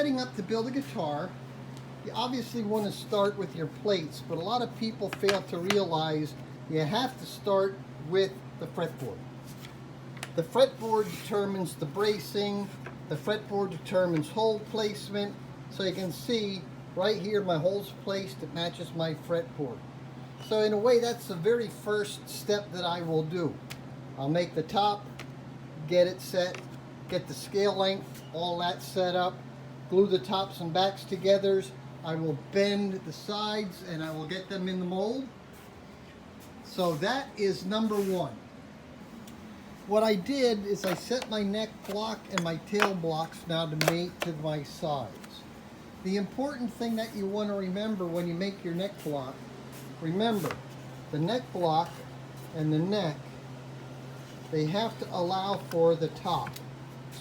setting up to build a guitar, you obviously want to start with your plates, but a lot of people fail to realize you have to start with the fretboard. The fretboard determines the bracing, the fretboard determines hole placement, so you can see right here my hole's placed, it matches my fretboard. So in a way, that's the very first step that I will do. I'll make the top, get it set, get the scale length, all that set up, glue the tops and backs together. I will bend the sides and I will get them in the mold. So that is number one. What I did is I set my neck block and my tail blocks now to mate to my sides. The important thing that you want to remember when you make your neck block, remember the neck block and the neck, they have to allow for the top.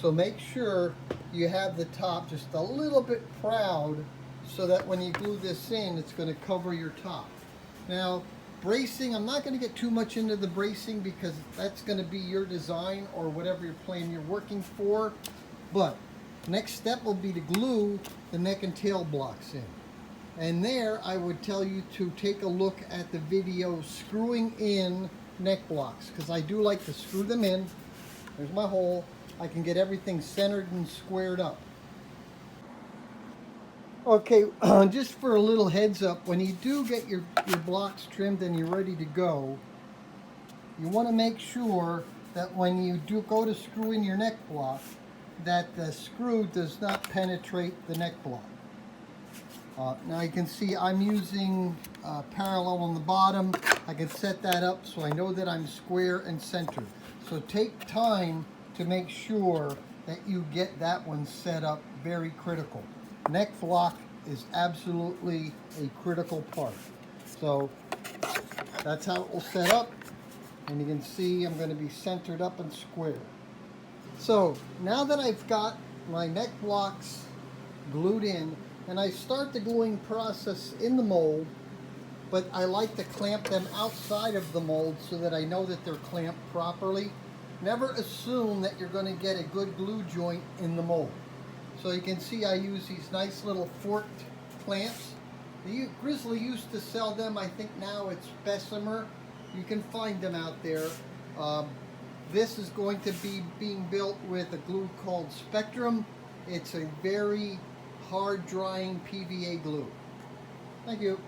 So make sure you have the top just a little bit proud so that when you glue this in, it's going to cover your top. Now, bracing, I'm not going to get too much into the bracing because that's going to be your design or whatever your plan you're working for. But next step will be to glue the neck and tail blocks in. And there I would tell you to take a look at the video screwing in neck blocks, because I do like to screw them in. There's my hole. I can get everything centered and squared up. Okay, just for a little heads up, when you do get your blocks trimmed and you're ready to go, you want to make sure that when you do go to screw in your neck block, that the screw does not penetrate the neck block. Now you can see I'm using parallel on the bottom. I can set that up so I know that I'm square and centered. So take time to make sure that you get that one set up, very critical. Neck block is absolutely a critical part. So that's how it will set up. And you can see I'm going to be centered up and square. So now that I've got my neck blocks glued in, and I start the gluing process in the mold, but I like to clamp them outside of the mold so that I know that they're clamped properly. Never assume that you're going to get a good glue joint in the mold. So you can see I use these nice little forked clamps. Grizzly used to sell them. I think now it's Bessemer. You can find them out there. This is going to be being built with a glue called Spectrum. It's a very hard drying PVA glue. Thank you.